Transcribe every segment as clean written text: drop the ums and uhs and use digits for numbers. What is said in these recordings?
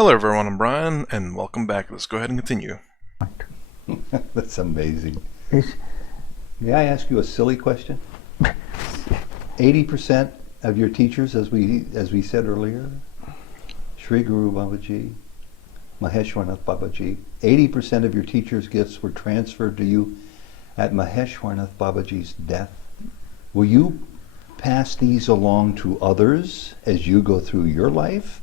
Hello everyone, I'm Brian, and welcome back. Let's go ahead and continue. That's amazing. Is May I ask you a silly question? 80% of your teachers, as we said earlier, Sri Guru Babaji, Maheshwarnath Babaji, 80% of your teachers' gifts were transferred to you at Maheshwarnath Babaji's death. Will you pass these along to others as you go through your life?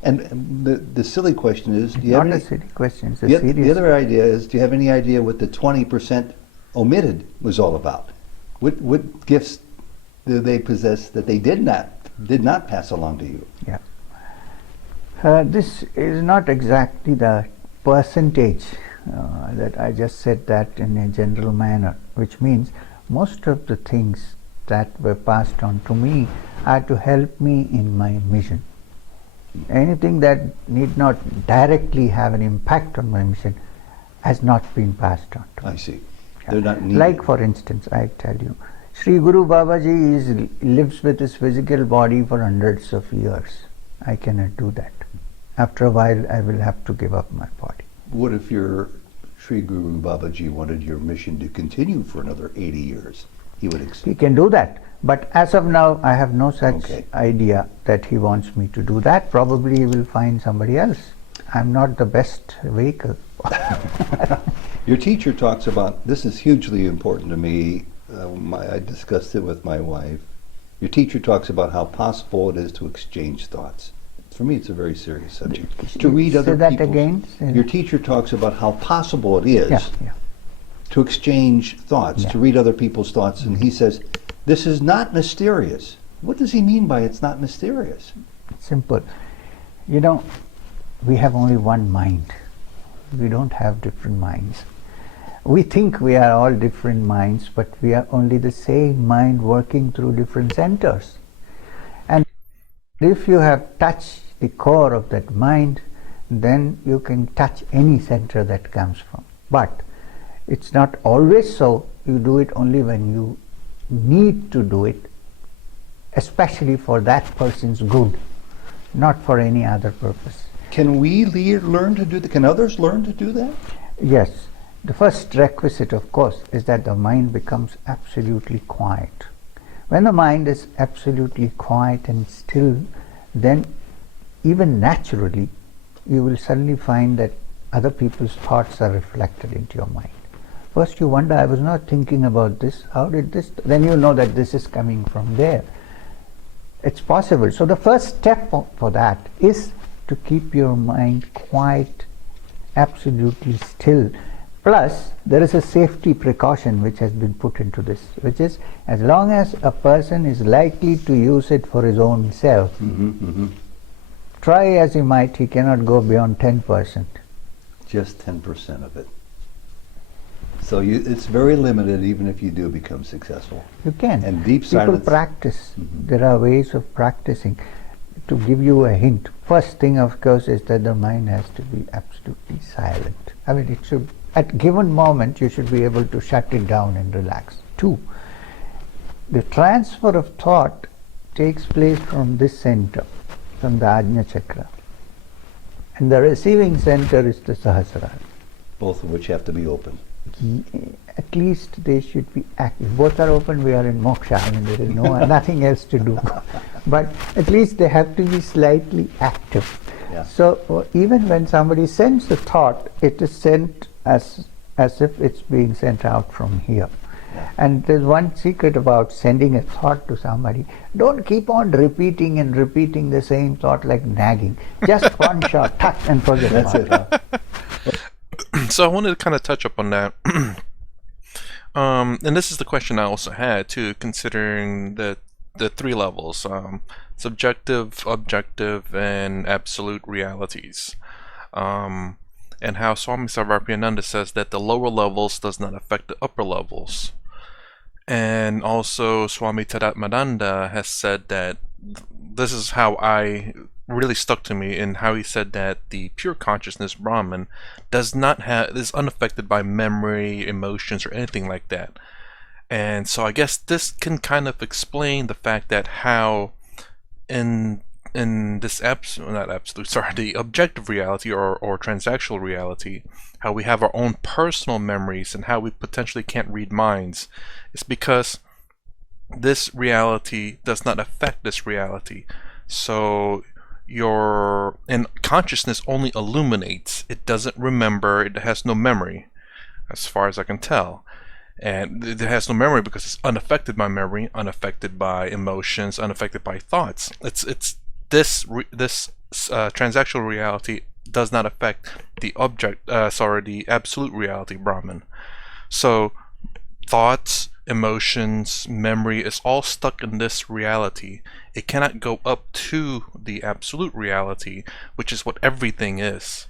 And the silly question is, do you have not any, a silly question, it's a the serious other idea is, do you have any idea what the 20% omitted was all about? What gifts do they possess that they did not pass along to you? Yeah. This is not exactly the percentage that I just said that in a general manner, which means most of the things that were passed on to me are to help me in my mission. Anything that need not directly have an impact on my mission has not been passed on to me. I see. They're not needed. Like for instance, I tell you, Sri Guru Babaji lives with his physical body for hundreds of years. I cannot do that. After a while, I will have to give up my body. What if your Sri Guru Babaji wanted your mission to continue for another 80 years? He would He can do that. But as of now, I have no such idea that he wants me to do that. Probably he will find somebody else. I'm not the best vehicle. Your teacher talks about, this is hugely important to me, I discussed it with my wife. Your teacher talks about how possible it is to exchange thoughts. For me, it's a very serious subject. To read other Say that people's. again. Your teacher talks about how possible it is to exchange thoughts, to read other people's thoughts, and he says, this is not mysterious. What does he mean by it's not mysterious? Simple. You know, we have only one mind. We don't have different minds. We think we are all different minds, but we are only the same mind working through different centers. And if you have touched the core of that mind, then you can touch any center that comes from. But it's not always so. You do it only when you need to do it, especially for that person's good, not for any other purpose. Can we learn to do that? Can others learn to do that? Yes. The first requisite, of course, is that the mind becomes absolutely quiet. When the mind is absolutely quiet and still, then even naturally, you will suddenly find that other people's thoughts are reflected into your mind. First you wonder, I was not thinking about this, how did this, then you know that this is coming from there. It's possible. So the first step for that is to keep your mind quiet, absolutely still. Plus, there is a safety precaution which has been put into this, which is, as long as a person is likely to use it for his own self, try as he might, he cannot go beyond 10%. Just 10% of it. So it's very limited, even if you do become successful. You can. And deep People silence. practice. There are ways of practicing. To give you a hint, first thing, of course, is that the mind has to be absolutely silent. I mean, it should, at given moment, you should be able to shut it down and relax. 2, the transfer of thought takes place from this center, from the Ajna Chakra. And the receiving center is the Sahasrara. Both of which have to be open. At least they should be active. Both are open, we are in moksha. I mean, there is nothing else to do. But at least they have to be slightly active. Yeah. So even when somebody sends a thought, it is sent as if it's being sent out from here. Yeah. And there's one secret about sending a thought to somebody. Don't keep on repeating and repeating the same thought like nagging. Just one shot, touch and forget. That's it, huh? So I wanted to kind of touch up on that. And this is the question I also had too, considering the 3 levels, subjective, objective, and absolute realities. And how Swami Sarvarpiyananda says that the lower levels does not affect the upper levels. And also Swami Tadatmananda has said that this is how I really stuck to me, in how he said that the pure consciousness Brahman is unaffected by memory, emotions, or anything like that. And so I guess this can kind of explain the fact that how in in this the objective reality or transactional reality, how we have our own personal memories and how we potentially can't read minds, is because this reality does not affect this reality. So and consciousness only illuminates. It doesn't remember. It has no memory, as far as I can tell. And it has no memory because it's unaffected by memory, unaffected by emotions, unaffected by thoughts. This transactional reality does not affect the the absolute reality, Brahman. So thoughts, emotions, memory is all stuck in this reality. It cannot go up to the absolute reality, which is what everything is.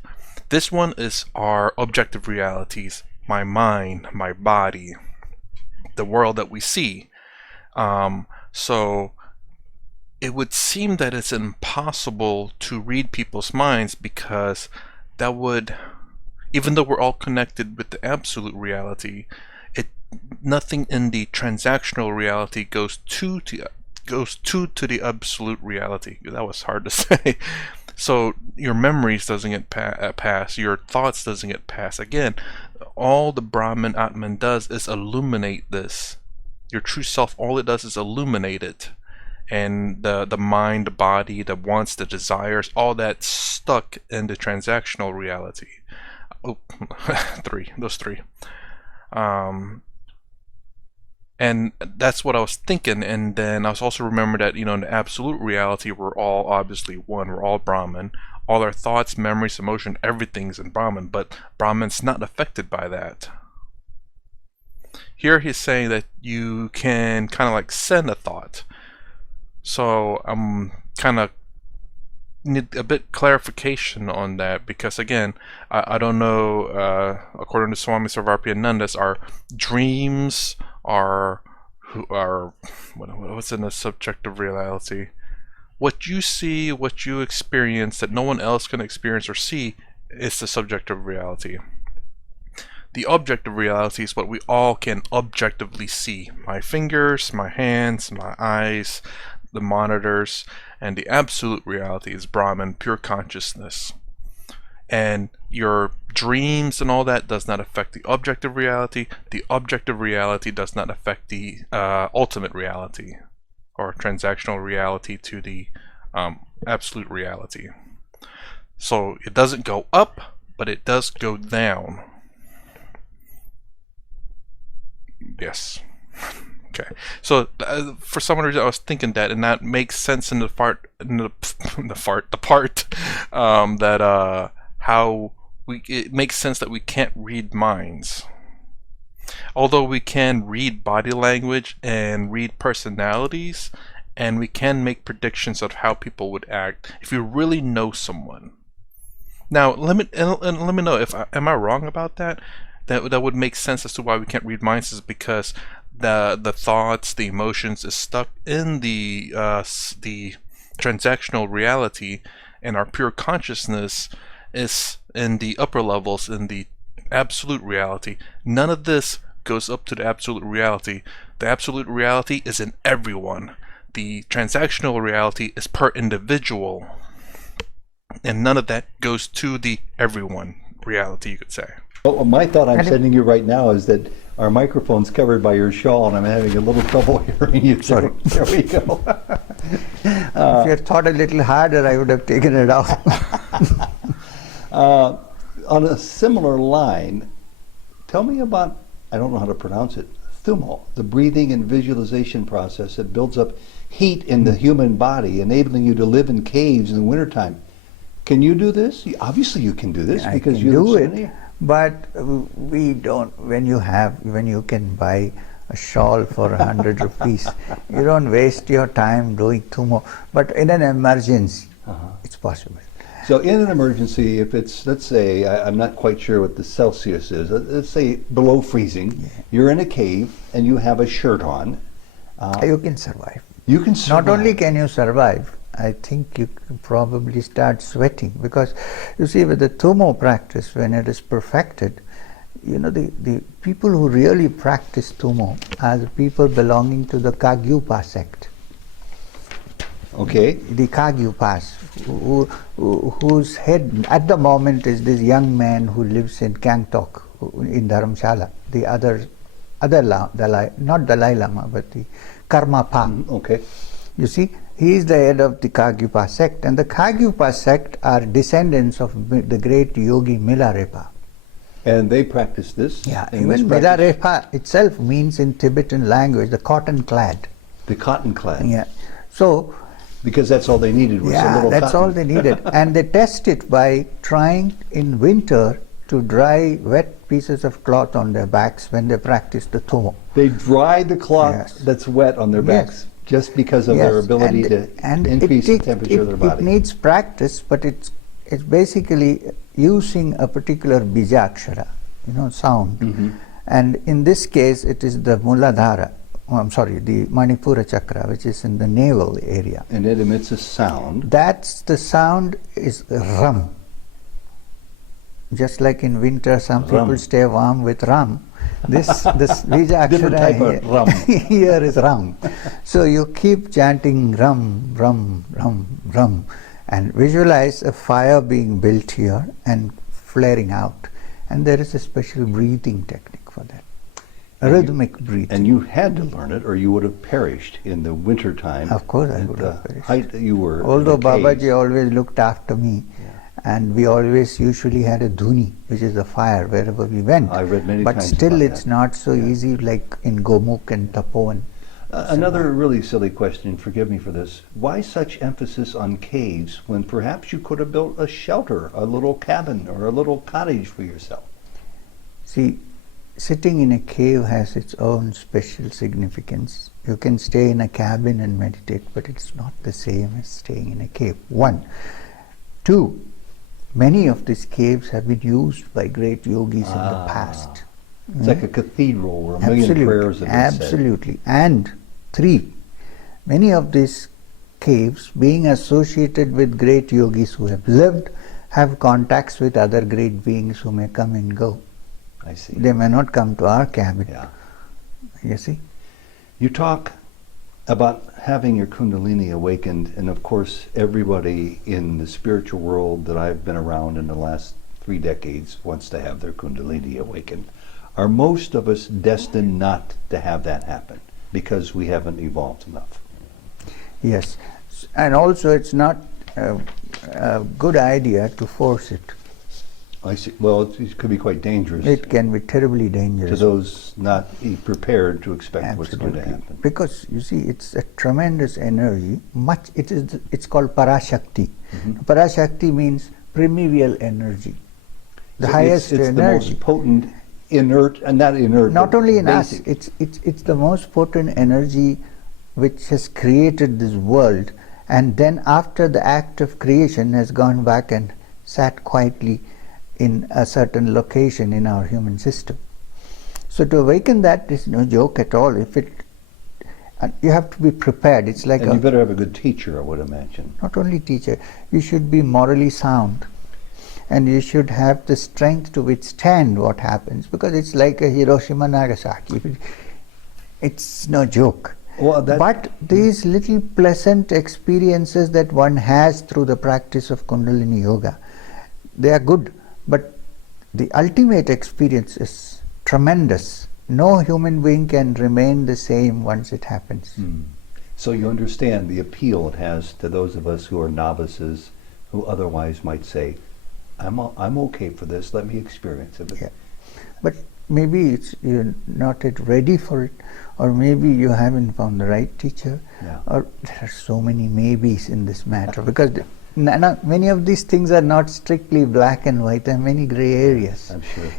This one is our objective realities, my mind, my body, the world that we see. So it would seem that it's impossible to read people's minds, because that would, even though we're all connected with the absolute reality, nothing in the transactional reality goes to the absolute reality. That was hard to say. So your memories doesn't get pass, your thoughts doesn't get pass. Again, all the Brahman Atman does is illuminate this. Your true self, all it does is illuminate it. And the mind, the body, the wants, the desires, all that's stuck in the transactional reality. Oh, those three. And that's what I was thinking. And then I was also remembering that, in the absolute reality, we're all obviously one. We're all Brahman. All our thoughts, memories, emotion, everything's in Brahman. But Brahman's not affected by that. Here he's saying that you can kind of like send a thought. So I'm kind of need a bit clarification on that, because again, I don't know, according to Swami Sarvarpiyanandas, our dreams are what's in the subjective reality, what you see, what you experience that no one else can experience or see, is the subjective reality. The objective reality is what we all can objectively see. My fingers, my hands, my eyes, the monitors. And the absolute reality is Brahman, pure consciousness. And your dreams and all that does not affect the objective reality. The objective reality does not affect the ultimate reality, or transactional reality, to the absolute reality. So it doesn't go up, but it does go down. Yes. Okay. So for some reason I was thinking that, and that makes sense in the part that how it makes sense that we can't read minds. Although we can read body language and read personalities, and we can make predictions of how people would act if you really know someone. Now, let me know if am I wrong about that. That would make sense as to why we can't read minds, is because the thoughts, the emotions is stuck in the transactional reality, and our pure consciousness is in the upper levels, in the absolute reality. None of this goes up to the absolute reality. The absolute reality is in everyone. The transactional reality is per individual, and none of that goes to the everyone reality, you could say. Well, my thought I'm sending you right now is that our microphone's covered by your shawl, and I'm having a little trouble hearing you. Sorry. There we go. If you had thought a little harder, I would have taken it out. On a similar line, tell me about, I don't know how to pronounce it, thumo, the breathing and visualization process that builds up heat in the human body, enabling you to live in caves in the wintertime. Can you do this? Obviously you can do this, I because can you do live it, but we don't. When you can buy a shawl for 100 rupees, you don't waste your time doing thumo. But in an emergency, it's possible. So in an emergency, if it's, let's say, I'm not quite sure what the Celsius is, let's say below freezing, you're in a cave and you have a shirt on. You can survive. You can survive. Not only can you survive, I think you can probably start sweating, because you see, with the thumo practice, when it is perfected, the people who really practice thumo are the people belonging to the Kagyupa sect. Okay. the Kagyupas, whose head at the moment is this young man who lives in Gangtok, in Dharamshala, the other Dalai, not Dalai Lama, but the Karmapa. Okay. You see, he is the head of the Kagyupa sect, and the Kagyupa sect are descendants of the great yogi Milarepa. And they practice this? Yeah, and this even practice- Milarepa itself means in Tibetan language the cotton clad. The cotton clad. Yeah. So, Because that's all they needed was a yeah, little that's cotton. all they needed. And they test it by trying in winter to dry wet pieces of cloth on their backs when they practice the Thomo. They dry the cloth Yes. that's wet on their Yes. backs just because of their ability to increase the temperature of their body. It needs practice, but it's basically using a particular bijakshara, sound. Mm-hmm. And in this case, it is the Muladhara, the Manipura chakra, which is in the navel area. And it emits a sound. That's the sound is rum. Just like in winter, some Rum. people stay warm with rum. This Different Bijakshara type of rum. here is rum. So you keep chanting rum, rum, rum, rum, and visualize a fire being built here and flaring out. And there is a special breathing technique for that. Rhythmic breathing. And you had to learn it or you would have perished in the winter time. Of course I At would the have perished. height that you were. in Although the caves. Babaji always looked after me, and we always usually had a dhuni, which is a fire wherever we went. I read many but times still about it's that. not so easy like in Gomukh and Tapovan. Another really silly question, forgive me for this. Why such emphasis on caves when perhaps you could have built a shelter, a little cabin, or a little cottage for yourself? See, sitting in a cave has its own special significance. You can stay in a cabin and meditate, but it's not the same as staying in a cave. One. Two, many of these caves have been used by great yogis in the past. It's like a cathedral where a million prayers have been said. Absolutely. And three, many of these caves, being associated with great yogis who have lived, have contacts with other great beings who may come and go. I see. They may not come to our cabin. Yeah. You see? You talk about having your Kundalini awakened, and of course, everybody in the spiritual world that I've been around in the last 3 decades wants to have their Kundalini awakened. Are most of us destined not to have that happen because we haven't evolved enough? Yes. And also, it's not a good idea to force it. I see. Well, it could be quite dangerous It can be terribly to dangerous. those not prepared to expect what's going to Absolutely. happen. Because you see, it's a tremendous energy. It's called Parashakti. Parashakti means primeval energy, the So highest it's the energy. most potent, inert, and not inert. Not but only in us, basic. it's the most potent energy which has created this world, and then after the act of creation has gone back and sat quietly in a certain location in our human system. So to awaken that is no joke at all. You have to be prepared. It's like And you better have a good teacher, I would imagine. not only teacher, you should be morally sound, and you should have the strength to withstand what happens, because it's like a Hiroshima Nagasaki. It's no joke. Well, But these little pleasant experiences that one has through the practice of Kundalini Yoga, they are good, but the ultimate experience is tremendous. No human being can remain the same once it happens. So you understand the appeal it has to those of us who are novices, who otherwise might say, I'm okay for this, let me experience it. Yeah. But maybe you're not yet ready for it, or maybe you haven't found the right teacher, Yeah. or there are so many maybes in this matter, because many of these things are not strictly black and white. There are many gray areas. I'm sure.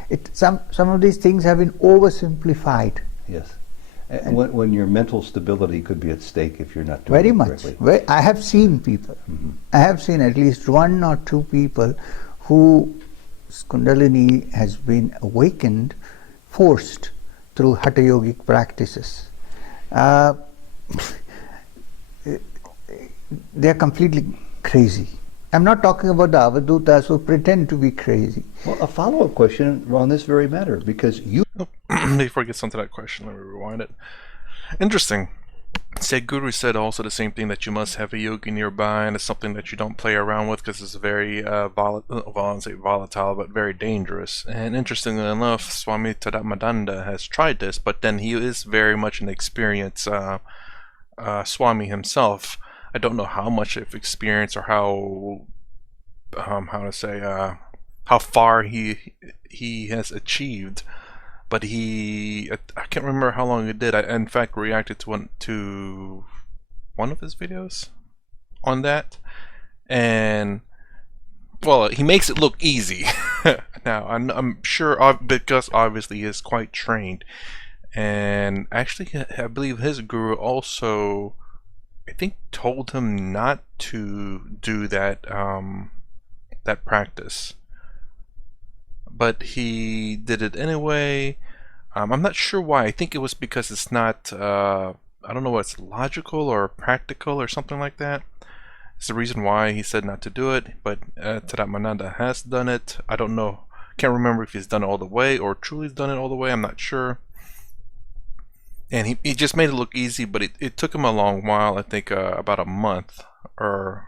Some of these things have been oversimplified. Yes. And when your mental stability could be at stake if you're not doing Very it much. correctly. I have seen people. I have seen at least 1 or 2 people whose Kundalini has been awakened, forced through Hatha Yogic practices. They are completely crazy. I'm not talking about the Avadutas who pretend to be crazy. Well, a follow-up question on this very matter, because you... Before it gets onto that question, let me rewind it. Interesting. Sadhguru said also the same thing, that you must have a yogi nearby, and it's something that you don't play around with because it's very volatile, well, I won't say volatile, but very dangerous. And interestingly enough, Swami Tadamadanda has tried this, but then he is very much an experienced Swami himself. I don't know how much of experience or how to say how far he has achieved, but I can't remember how long he did. I in fact reacted to one of his videos on that, and well, he makes it look easy. Now I'm sure because obviously he is quite trained, and actually I believe his guru also, I think, told him not to do that that practice, but he did it anyway. I'm not sure why. I think it was because it's not, I don't know what's logical or practical or something like that. It's the reason why he said not to do it, but Tadamananda has done it. I don't know. Can't remember if he's done it all the way or truly's done it all the way. I'm not sure. And he just made it look easy, but it took him a long while. I think about a month, or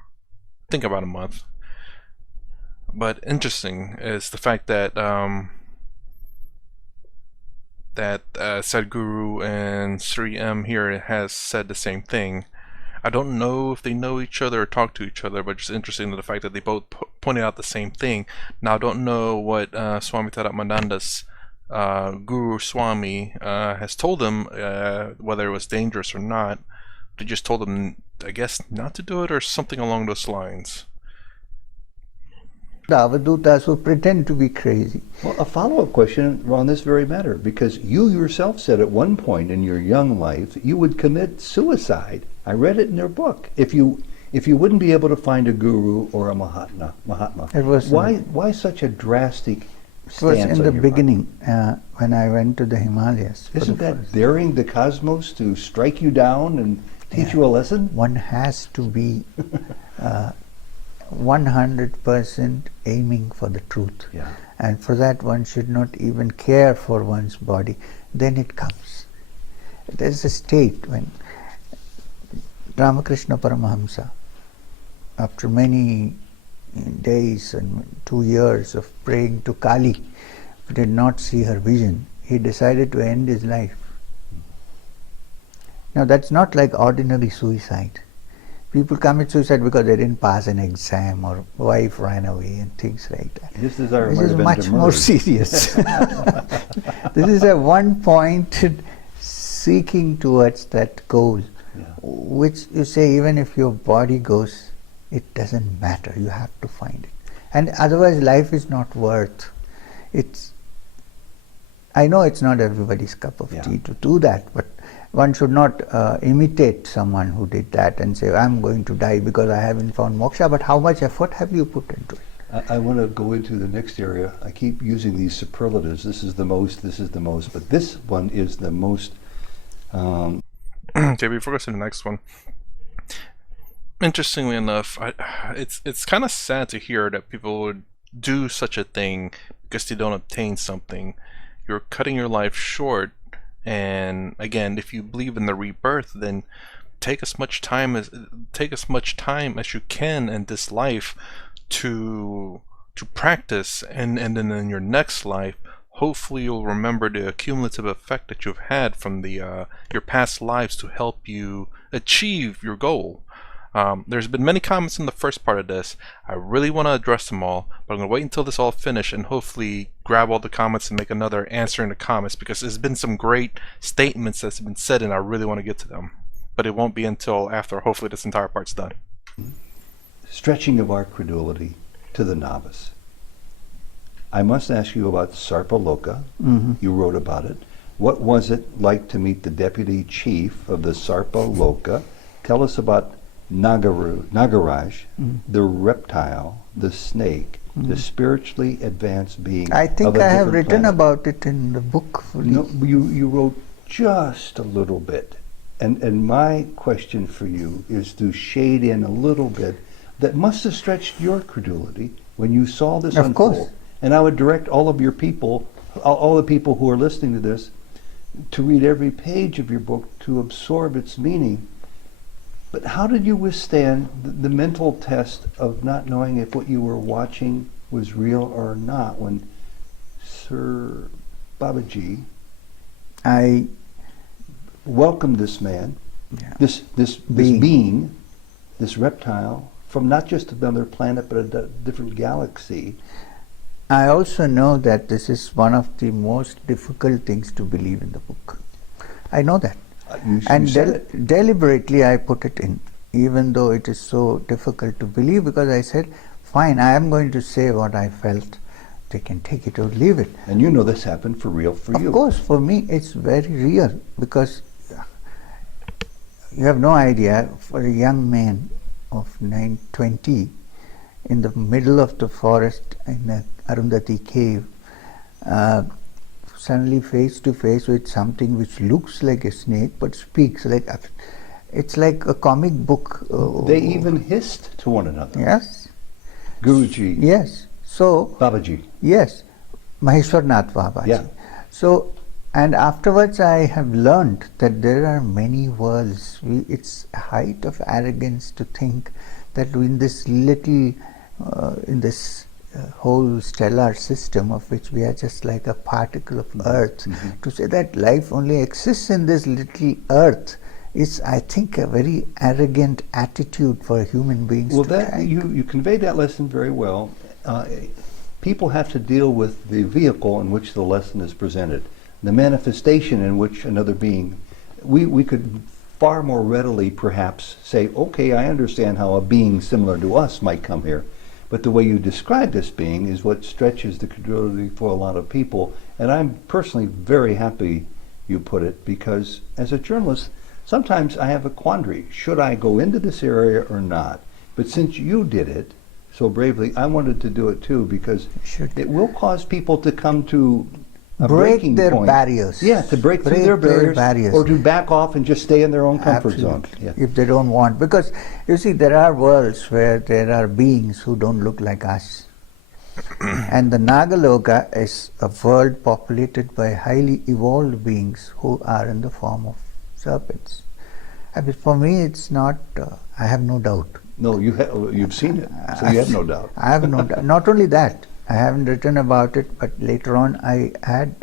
I think about a month. But interesting is the fact that Sadhguru and Sri M here has said the same thing. I don't know if they know each other or talk to each other, but just interesting to the fact that they both pointed out the same thing. Now I don't know what Swami Tadamananda's Guru Swami has told him, whether it was dangerous or not. They just told him, I guess, not to do it or something along those lines. The avadutas who pretend to be crazy. Well, a follow-up question on this very matter, because you yourself said at one point in your young life you would commit suicide. I read it in your book. If you wouldn't be able to find a guru or a Mahatma. It was why such a drastic It was stance in the on your beginning when I went to the Himalayas. Isn't that daring the cosmos to strike you down and teach you a lesson? One has to be 100% aiming for the truth. Yeah. And for that one should not even care for one's body. Then it comes. There's a state when Ramakrishna Paramahamsa, after many days and 2 years of praying to Kali, did not see her vision, he decided to end his life. Now that's not like ordinary suicide. People commit suicide because they didn't pass an exam or wife ran away and things like that. This is much more serious. This is a one-pointed seeking towards that goal, which you say even if your body goes, it doesn't matter, you have to find it. And otherwise life is not worth. I know it's not everybody's cup of tea to do that, but one should not imitate someone who did that and say, I'm going to die because I haven't found moksha, but how much effort have you put into it? I want to go into the next area. I keep using these superlatives. This is the most, but this one is the most... Okay, before we go to the next one, interestingly enough, it's kind of sad to hear that people would do such a thing because they don't obtain something. You're cutting your life short, and again, if you believe in the rebirth, then take as much time as you can in this life to practice, and then in your next life, hopefully you'll remember the cumulative effect that you've had from your past lives to help you achieve your goal. There's been many comments in the first part of this. I really want to address them all, but I'm going to wait until this all finished and hopefully grab all the comments and make another answer in the comments, because there's been some great statements that's been said and I really want to get to them. But it won't be until after hopefully this entire part's done. Stretching of our credulity to the novice. I must ask you about Sarpaloka. You wrote about it. What was it like to meet the deputy chief of the Sarpaloka? Tell us about Nagaraj, the reptile, the snake, the spiritually advanced being. I think of a I have different written planet. about it in the book. No, you wrote just a little bit. And my question for you is to shade in a little bit that must have stretched your credulity when you saw this Of unfold. course. And I would direct all of your people, all the people who are listening to this, to read every page of your book to absorb its meaning. But how did you withstand the mental test of not knowing if what you were watching was real or not when Sir Babaji I welcomed this man, yeah. this being, this reptile, from not just another planet but a different galaxy? I also know that this is one of the most difficult things to believe in the book. I know that. You said it. Deliberately I put it in, even though it is so difficult to believe, because I said, fine, I am going to say what I felt. They can take it or leave it. And you know this happened for real for you. Of course, for me it's very real, because you have no idea, for a young man of 20 in the middle of the forest in a Arundhati cave, suddenly face to face with something which looks like a snake but speaks like it's like a comic book. They even hissed to one another. Yes. Guruji. Yes. So Babaji. yes, Maheshwarnath Babaji. Yeah. So, and afterwards I have learned that there are many worlds. It's a height of arrogance to think that in this little, in this whole stellar system of which we are just like a particle of earth, to say that life only exists in this little earth is, I think, a very arrogant attitude for human beings Well, to that take. you convey that lesson very well. People have to deal with the vehicle in which the lesson is presented, the manifestation in which another being. We could far more readily perhaps say, okay, I understand how a being similar to us might come here, but the way you describe this being is what stretches the credulity for a lot of people. And I'm personally very happy you put it, because as a journalist, sometimes I have a quandary. Should I go into this area or not? But since you did it so bravely, I wanted to do it too, because it will cause people to come to a breaking their point. barriers. Yeah, to break through their barriers, or to back off and just stay in their own comfort zone. Yeah. If they don't want, because you see, there are worlds where there are beings who don't look like us. And the Nagaloka is a world populated by highly evolved beings who are in the form of serpents. I mean, for me, it's not, I have no doubt. No, you've seen it, so you have no doubt. I have no doubt. Not only that, I haven't written about it, but later on I had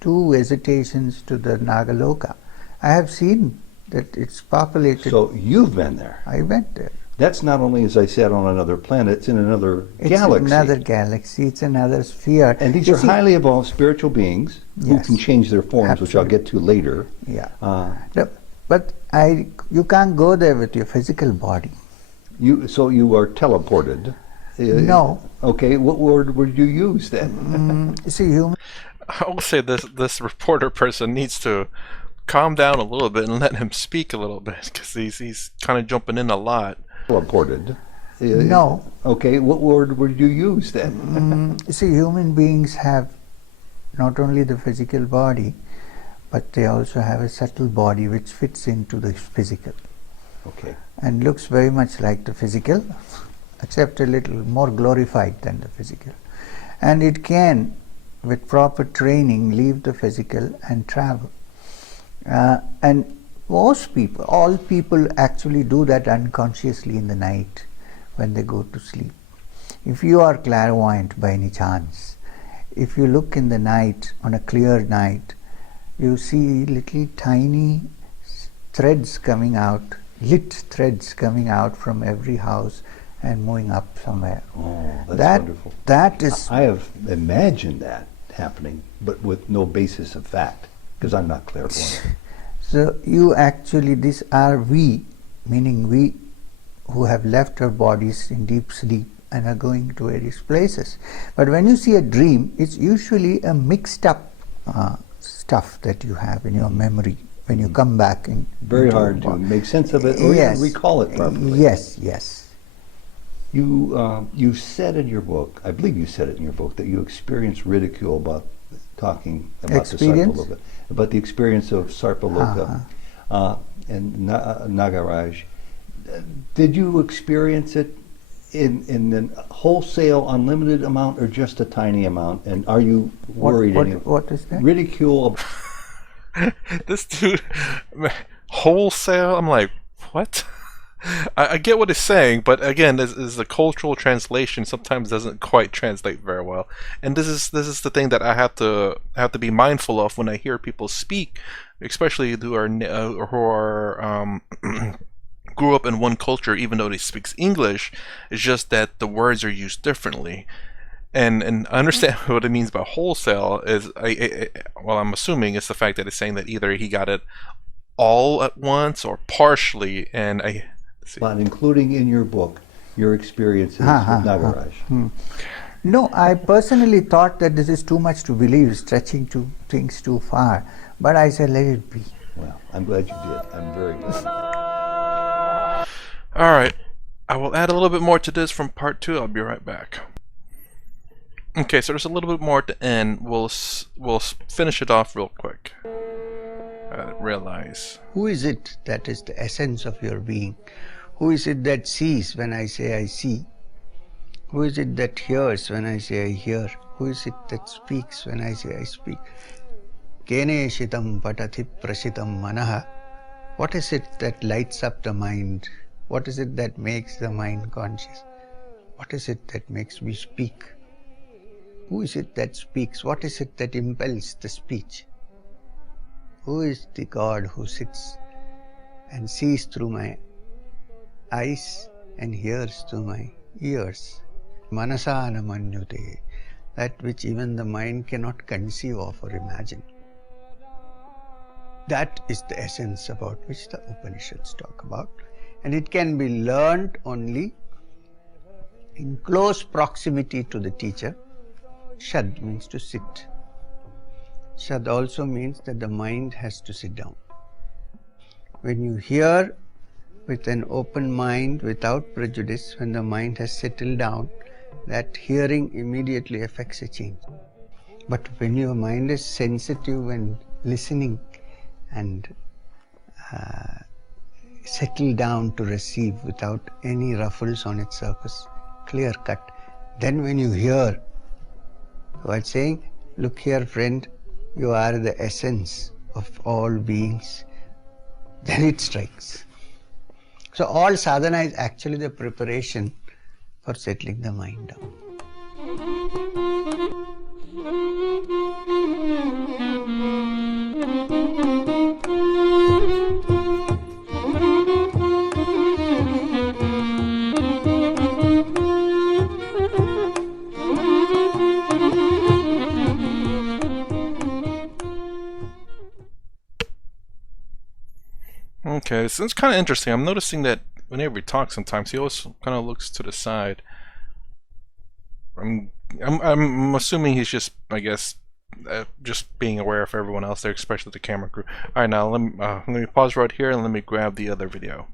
2 visitations to the Nagaloka. I have seen that it's populated. So you've been there. I went there. That's not only, as I said, on another planet, it's in another It's galaxy. another galaxy, it's another sphere. And these You are see, highly evolved spiritual beings who Yes. can change their forms, which I'll Absolutely. get to later. Yeah. Uh, No, but you can't go there with your physical body. so you are teleported. No. Okay, what word would you use then? You see, human I will say this reporter person needs to calm down a little bit and let him speak a little bit, because he's kind of jumping in a lot. Teleported. No. Okay, what word would you use then? You see, human beings have not only the physical body, but they also have a subtle body which fits into the physical Okay. and looks very much like the physical, except a little more glorified than the physical. And it can, with proper training, leave the physical and travel. And most people, all people actually do that unconsciously in the night when they go to sleep. If you are clairvoyant by any chance, if you look in the night, on a clear night, you see little tiny threads coming out, lit threads coming out from every house and moving up somewhere. Oh, that's wonderful. That is, I have imagined that happening, but with no basis of fact, because I'm not clairvoyant. so you actually, these are we, meaning we who have left our bodies in deep sleep and are going to various places. But when you see a dream, it's usually a mixed up stuff that you have in your memory when you come back in. Very into hard a to body. make sense of it or even recall it properly. Yes, yes. You said in your book, I believe you said it in your book, that you experienced ridicule about talking about Experience? the Sarpaloka, about the experience of Sarpaloka and Nagaraj. Did you experience it in a wholesale, unlimited amount, or just a tiny amount? And are you worried? What is that? Ridicule. This dude, wholesale. I'm like, what? I get what it's saying, but again, is the cultural translation sometimes doesn't quite translate very well. And this is the thing that I have to be mindful of when I hear people speak, especially who are grew up in one culture, even though they speak English. It's just that the words are used differently. And I understand what it means by wholesale is well, I'm assuming it's the fact that it's saying that either he got it all at once or partially, and I let's see. But including in your book your experiences with Nagaraj. No, I personally thought that this is too much to believe, stretching to things too far. But I said, let it be. Well, I'm glad you did. I'm very glad. All right, I will add a little bit more to this from part 2. I'll be right back. Okay, so there's a little bit more at the end. We'll finish it off real quick. Realize. Who is it that is the essence of your being? Who is it that sees when I say I see? Who is it that hears when I say I hear? Who is it that speaks when I say I speak? Kene shitam patati prashitam manaha. What is it that lights up the mind? What is it that makes the mind conscious? What is it that makes me speak? Who is it that speaks? What is it that impels the speech? Who is the God who sits and sees through my eyes and hears through my ears? Manasana manyute, that which even the mind cannot conceive of or imagine. That is the essence about which the Upanishads talk about. And it can be learnt only in close proximity to the teacher. Shad means to sit. Shad also means that the mind has to sit down. When you hear with an open mind, without prejudice, when the mind has settled down, that hearing immediately affects a change. But when your mind is sensitive and listening and settled down to receive without any ruffles on its surface, clear cut, then when you hear, while saying, look here friend, you are the essence of all beings, then it strikes. So all sadhana is actually the preparation for settling the mind down. Okay, so it's kind of interesting. I'm noticing that whenever he talks, sometimes he always kind of looks to the side. I'm assuming he's just, I guess, just being aware of everyone else there, especially the camera crew. All right, now let me pause right here and let me grab the other video.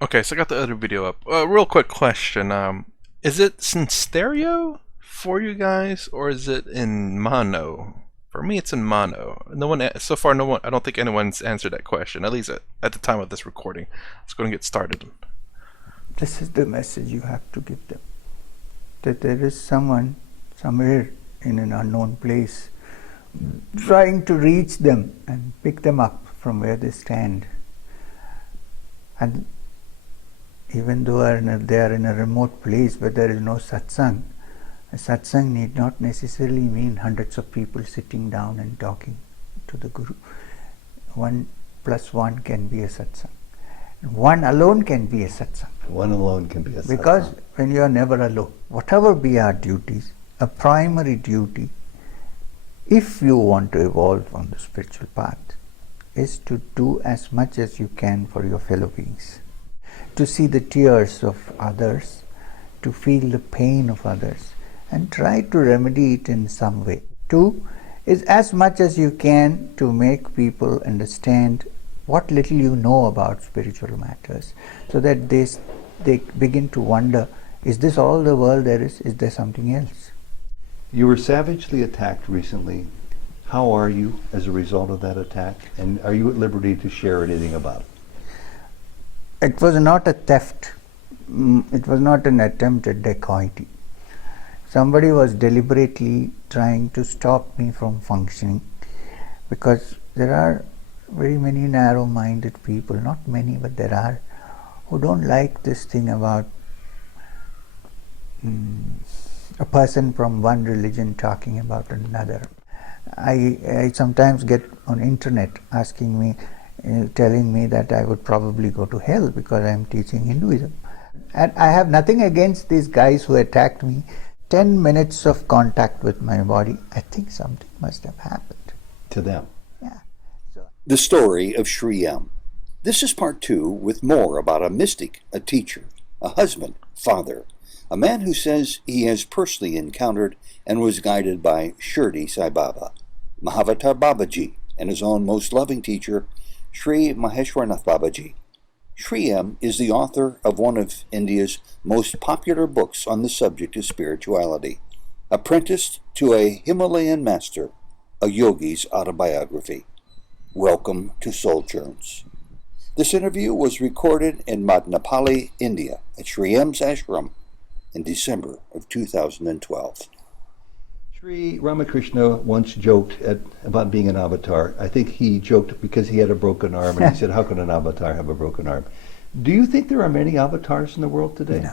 Okay, so I got the other video up. Real quick question: is it in stereo for you guys, or is it in mono? For me, it's in mono. No one so far. No one. I don't think anyone's answered that question. At least at the time of this recording. Let's go and get started. This is the message you have to give them. That there is someone somewhere in an unknown place trying to reach them and pick them up from where they stand. And even though they are in a remote place where there is no satsang, a satsang need not necessarily mean hundreds of people sitting down and talking to the Guru. 1 + 1 can be a satsang. One alone can be a satsang. One alone can be a satsang. Because when you are never alone, whatever be our duties, a primary duty, if you want to evolve on the spiritual path, is to do as much as you can for your fellow beings. To see the tears of others, to feel the pain of others, and try to remedy it in some way. 2 is as much as you can to make people understand what little you know about spiritual matters, so that they begin to wonder, is this all the world there is? Is there something else? You were savagely attacked recently. How are you as a result of that attack? And are you at liberty to share anything about it? It was not a theft. It was not an attempt at dacoity. Somebody was deliberately trying to stop me from functioning, because there are very many narrow-minded people, not many, but there are, who don't like this thing about a person from one religion talking about another. I sometimes get on internet asking me, telling me that I would probably go to hell because I am teaching Hinduism. And I have nothing against these guys who attacked me. 10 minutes of contact with my body, I think something must have happened. To them. Yeah. So, The story of Sri M. This is part 2 with more about a mystic, a teacher, a husband, father, a man who says he has personally encountered and was guided by Shirdi Sai Baba, Mahavatar Babaji, and his own most loving teacher, Sri Maheshwarnath Babaji. Sri M is the author of one of India's most popular books on the subject of spirituality, Apprenticed to a Himalayan Master, a yogi's autobiography. Welcome to Soul Churns. This interview was recorded in Madnapali, India, at Sri M's ashram in December of 2012. Sri Ramakrishna once joked about being an avatar. I think he joked because he had a broken arm, and he said, how can an avatar have a broken arm? Do you think there are many avatars in the world today? no,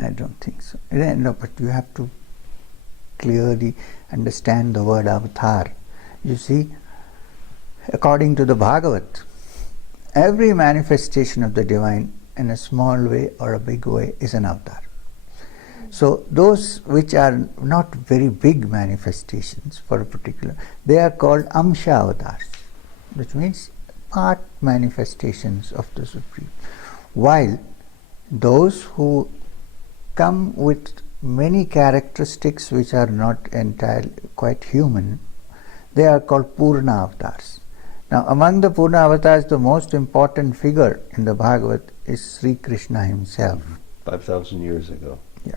I don't think so. No, but you have to clearly understand the word avatar. You see, according to the Bhagavat, every manifestation of the divine in a small way or a big way is an avatar. So those which are not very big manifestations for a particular, they are called amsha avatars, which means part manifestations of the Supreme. While those who come with many characteristics which are not entirely quite human, they are called Purna avatars. Now, among the Purna avatars, the most important figure in the Bhagavad is Sri Krishna himself. 5,000 years ago. Yeah.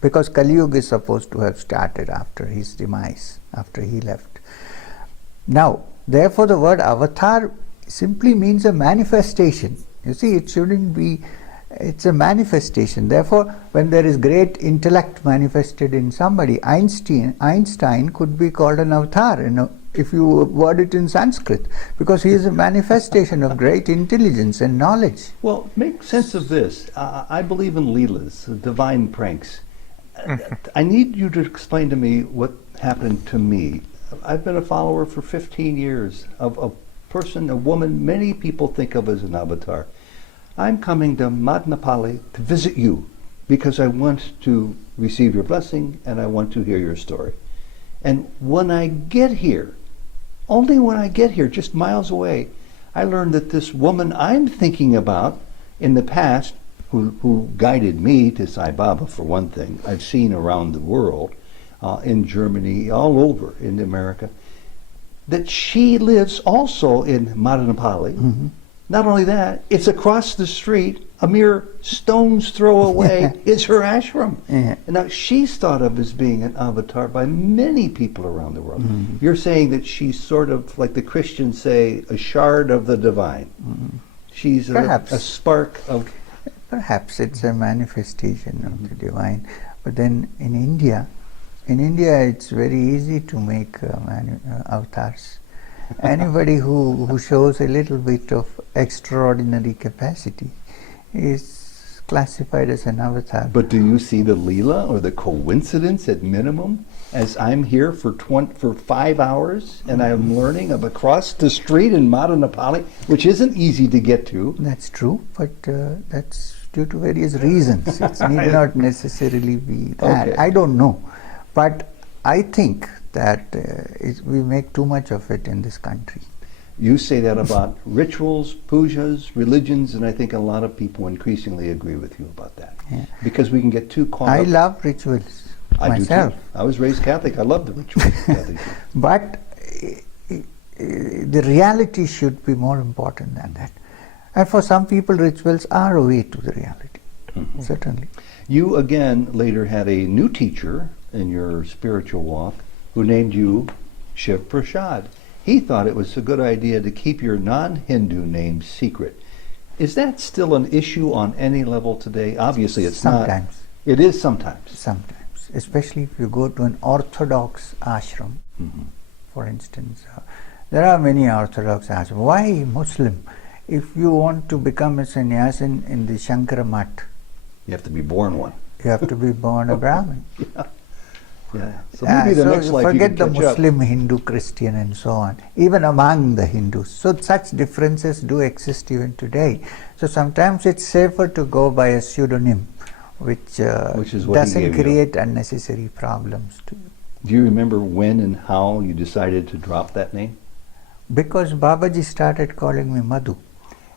Because Kali Yuga is supposed to have started after his demise, after he left. Now, therefore, the word avatar simply means a manifestation. You see, it shouldn't be, it's a manifestation. Therefore, when there is great intellect manifested in somebody, Einstein could be called an avatar, if you word it in Sanskrit, because he is a manifestation of great intelligence and knowledge. Well, make sense of this. I believe in Leelas, divine pranks. I need you to explain to me what happened to me. I've been a follower for 15 years of a person, a woman many people think of as an avatar. I'm coming to Madnapali to visit you because I want to receive your blessing and I want to hear your story. And when I get here, only when I get here, just miles away, I learned that this woman I'm thinking about in the past, who guided me to Sai Baba, for one thing, I've seen around the world, in Germany, all over in America, that she lives also in Madnapali. Mm-hmm. Not only that, it's across the street, a mere stone's throw away, is her ashram. Yeah. And now she's thought of as being an avatar by many people around the world. Mm-hmm. You're saying that she's sort of, like the Christians say, a shard of the divine. Mm-hmm. She's a spark of... Perhaps it's a manifestation of the divine. But then in India it's very easy to make avatars. Anybody who shows a little bit of extraordinary capacity is classified as an avatar. But do you see the Leela or the coincidence at minimum? As I'm here for 5 hours and I'm learning of across the street in Madnapali, which isn't easy to get to. That's true, but that's due to various reasons. It need not necessarily be that. Okay. I don't know. But I think that we make too much of it in this country. You say that about rituals, pujas, religions, and I think a lot of people increasingly agree with you about that. Yeah. Because we can get too caught up. I love rituals myself. Do too. I was raised Catholic. I love the rituals. But the reality should be more important than that. And for some people, rituals are a way to the reality, certainly. You, again, later had a new teacher in your spiritual walk who named you Shiv Prasad. He thought it was a good idea to keep your non-Hindu name secret. Is that still an issue on any level today? Obviously it's sometimes. Not. It is sometimes. Sometimes, especially if you go to an Orthodox ashram, for instance. There are many Orthodox ashrams. Why Muslim? If you want to become a sannyasin in the Shankara Mat, You have to be born one. you have to be born a Brahmin. Yeah. So maybe the so next life you forget can the catch up. Muslim, Hindu, Christian and so on, even among the Hindus. So such differences do exist even today. So sometimes it's safer to go by a pseudonym, which is what he doesn't gave you. create unnecessary problems to you. Do you remember when and how you decided to drop that name? Because Babaji started calling me Madhu.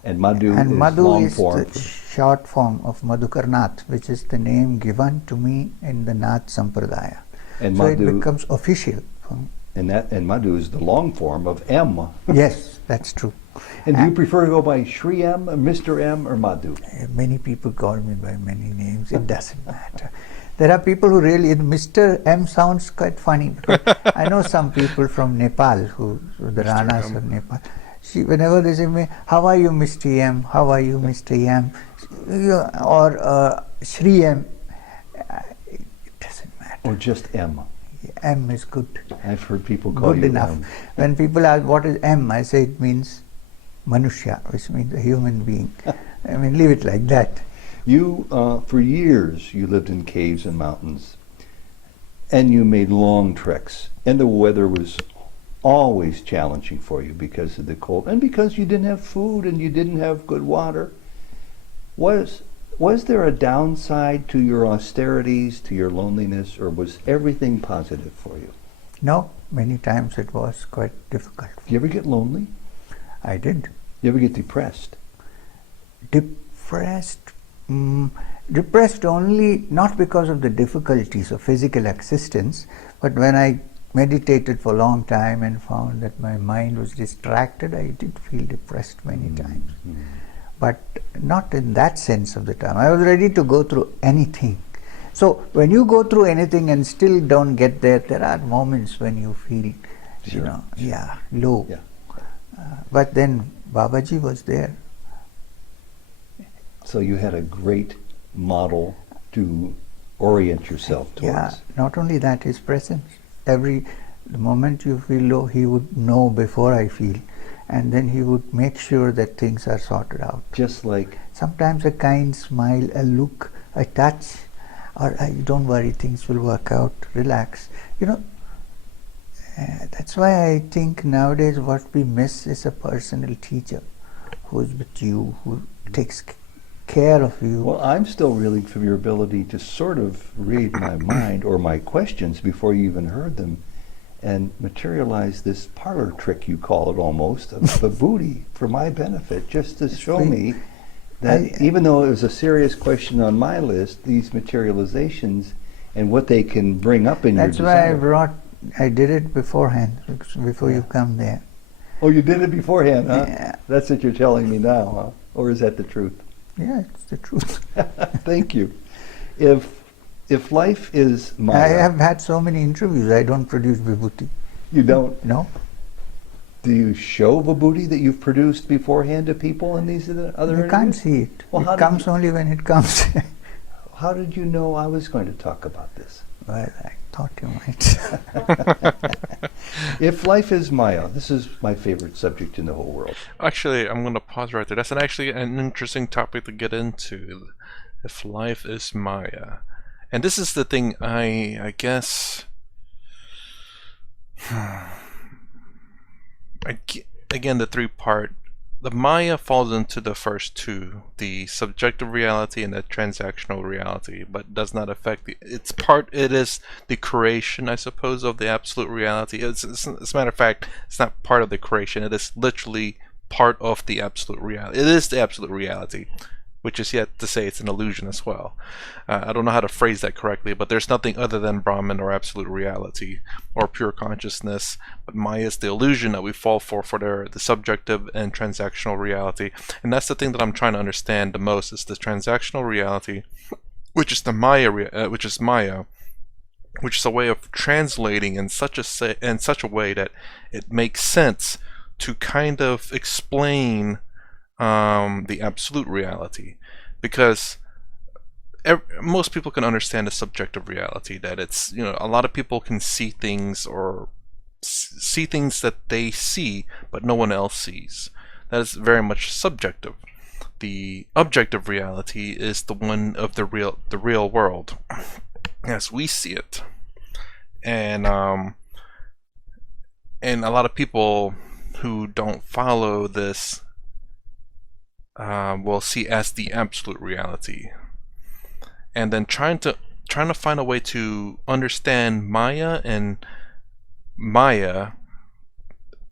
And Madhu And is Madhu long is form. the short form of Madhukar Nath, which is the name given to me in the Nath Sampradaya. And So it Madhu, becomes official for me. and Madhu is the long form of M. Yes, that's true. And do you prefer to go by Shri M, Mr. M, or Madhu? Many people call me by many names. It doesn't matter. There are people who really, Mr. M sounds quite funny. Because I know some people from Nepal, the Mr. Ranas M. of Nepal. Whenever they say me, how are you, Mr. M? How are you, Mr. M? Or Shri M. It doesn't matter. Or just M? M is good. I've heard people call Good you enough. M. When people ask what is M, I say it means Manushya, which means a human being. I mean, leave it like that. You, for years, you lived in caves and mountains, and you made long treks, and the weather was always challenging for you because of the cold, and because you didn't have food and you didn't have good water. Was there a downside to your austerities, to your loneliness, or was everything positive for you? No, many times it was quite difficult. Do you ever get lonely? I did. You ever get depressed? Depressed? Depressed only not because of the difficulties of physical existence, but when I meditated for a long time and found that my mind was distracted, I did feel depressed many times. But not in that sense of the term. I was ready to go through anything. So when you go through anything and still don't get there, there are moments when you feel, low. Yeah. But then Babaji was there. So you had a great model to orient yourself towards. Yeah, not only that, his presence. The moment you feel low, he would know before I feel. And then he would make sure that things are sorted out. Just like, Sometimes a kind smile, a look, a touch, or don't worry, things will work out, relax. That's why I think nowadays what we miss is a personal teacher who is with you, who takes care of you. well, I'm still reeling from your ability to sort of read my mind or my questions before you even heard them and materialize this parlor trick, you call it almost, of vibhuti for my benefit, just to show me that even though it was a serious question on my list, these materializations and what they can bring up in That's your why desire. I did it beforehand, before you come there. Oh, you did it beforehand, huh? Yeah. That's what you're telling me now, huh? Or is that the truth? Yeah, it's the truth. Thank you. If life is I Maya, have had so many interviews, I don't produce vibhuti. you don't. No? Do you show vibhuti that you've produced beforehand to people in these other You interviews? can't see it. Well, how It did comes you- only when it comes. How did you know I was going to talk about this? Well, I thought you might. If life is Maya, this is my favorite subject in the whole world. Actually, I'm going to pause right there. That's actually an interesting topic to get into. If life is Maya. And this is the thing I guess... Again, the three-part... The Maya falls into the first two, the subjective reality and the transactional reality, but does not affect it is the creation, I suppose, of the absolute reality. As a matter of fact, it's not part of the creation, it is literally part of the absolute reality. It is the absolute reality, which is yet to say it's an illusion as well. I don't know how to phrase that correctly, but there's nothing other than Brahman or absolute reality or pure consciousness. But Maya is the illusion that we fall for the subjective and transactional reality. And that's the thing that I'm trying to understand the most, is the transactional reality, which is the Maya, which is a way of translating in such a way that it makes sense to kind of explain the absolute reality, because most people can understand the subjective reality, that it's, a lot of people can see things or see things that they see but no one else sees. That is very much subjective. The objective reality is the one of the real world as we see it. And a lot of people who don't follow this will see as the absolute reality, and then trying to find a way to understand Maya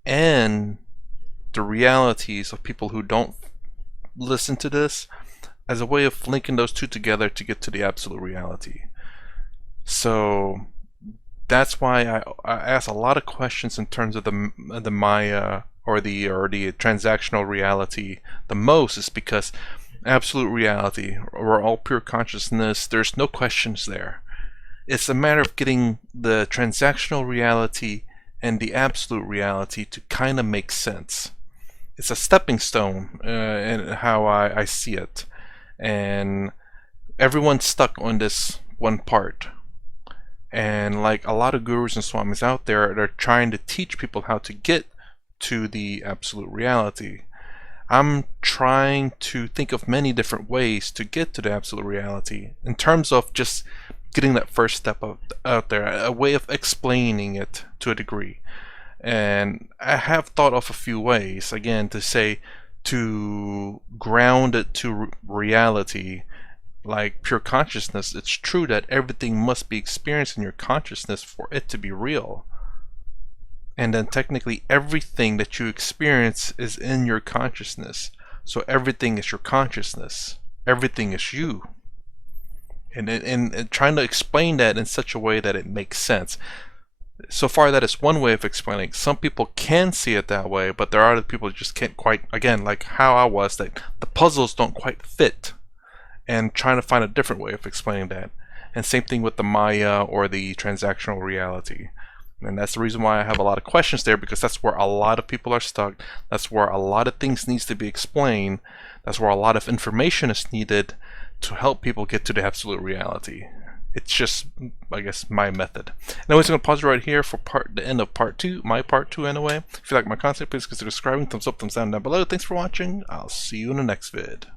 and the realities of people who don't listen to this, as a way of linking those two together to get to the absolute reality. So that's why I ask a lot of questions in terms of the Maya or the transactional reality the most, is because absolute reality, or all pure consciousness, there's no questions there. It's a matter of getting the transactional reality and the absolute reality to kind of make sense. It's a stepping stone in how I see it. And everyone's stuck on this one part. And like a lot of gurus and swamis out there, they're trying to teach people how to get to the absolute reality. I'm trying to think of many different ways to get to the absolute reality, in terms of just getting that first step out there, a way of explaining it to a degree. And I have thought of a few ways, again, to say, to ground it to reality, like pure consciousness. It's true that everything must be experienced in your consciousness for it to be real. And then technically everything that you experience is in your consciousness. So everything is your consciousness. Everything is you. And trying to explain that in such a way that it makes sense. So far, that is one way of explaining. Some people can see it that way, but there are other people who just can't quite, again, like how I was, that the puzzles don't quite fit. And trying to find a different way of explaining that. And same thing with the Maya or the transactional reality. And that's the reason why I have a lot of questions there, because that's where a lot of people are stuck. That's where a lot of things needs to be explained. That's where a lot of information is needed to help people get to the absolute reality. It's just, I guess, my method. Anyways, I'm going to pause right here for the end of part 2, my part 2 anyway. If you like my content, please consider subscribing. Thumbs up, thumbs down below. Thanks for watching. I'll see you in the next vid.